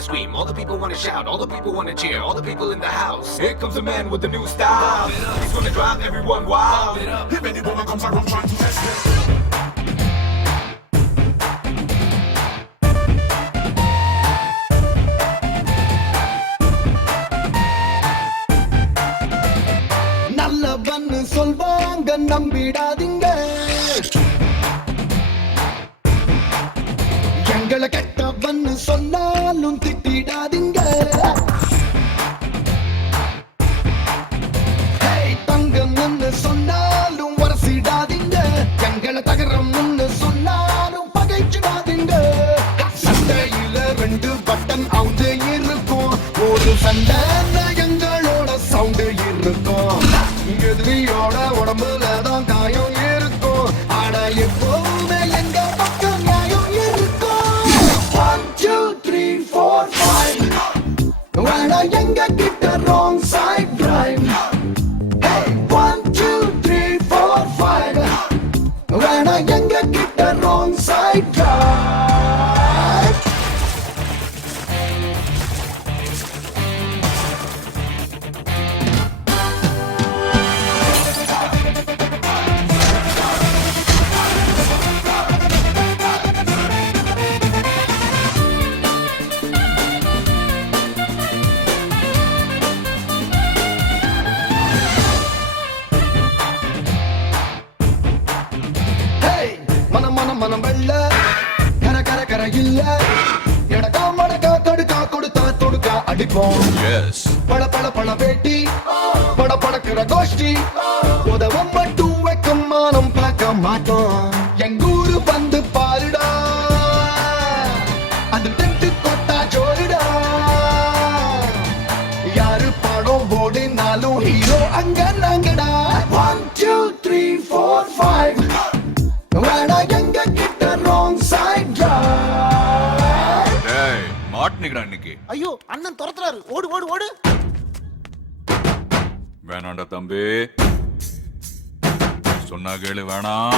wanna scream, all the people wanna shout, all the people wanna cheer, all the people in the house. Here comes a man with a new style. He's gonna drive everyone wild. If any woman comes around trying to test it. நல்லவன்னு சொல்வாங்க நம்பிடாதீங்க எங்களை கெட்டவன்னு சொன்னாலும் ரெண்டு button அவுந்து இருக்கும். ஒரு சண்டை எங்களோட sound இருக்கும். எதிரியோட உடம்புல தான் காயம் இருக்கும். ஆனா எப்பவுமே எங்க பக்கம் நியாயம் இருக்கும். One two three four five வேணா எங்க கிட்ட wrong side drive Hey, one, two, three, four, five. எங்க கிட்ட side drive. கர இல்ல எடக்கா மடக்கா தடுக்கா கொடுத்தா தொடுக்கா அடிப்போம். பட பட பட வேட்டி பட படக்கிற கோஷ்டி. உதவம் மட்டும் வைக்கும் மானம் பார்க்க மாட்டோம். எங்கூரு வந்து பாருடா. அது தெட்டு கொட்டா ஜோருடா. யாரு படம் ஓடினாலும் ஹீரோ அங்க நாங்கடா டேய் மாட்டினிக்கிறா இன்னைக்கு. ஐயோ அண்ணன் துரத்துறாரு. ஓடு ஓடு ஓடு. வேணாண்டா தம்பி. சொன்னா கேளு வேணாம்.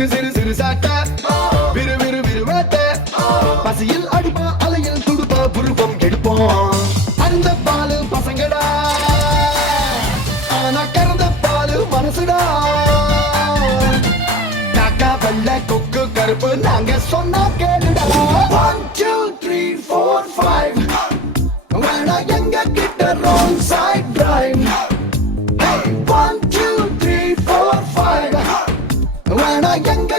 சிறு சிறு சிறு சாட்ட. விறு விறு விறு வேட்ட. பசியில் அடிப்பா அலையில் துடுப்பா புருவம் எடுப்போம். அந்த பாலு பசங்கடா. ஆனா கறந்த பாலு மனசுடா. காக்கா வெள்ள கொக்கு கருப்பு நாங்க சொன்னா கேளுடா. One two three four five எங்க கிட்ட ராங் சைட் young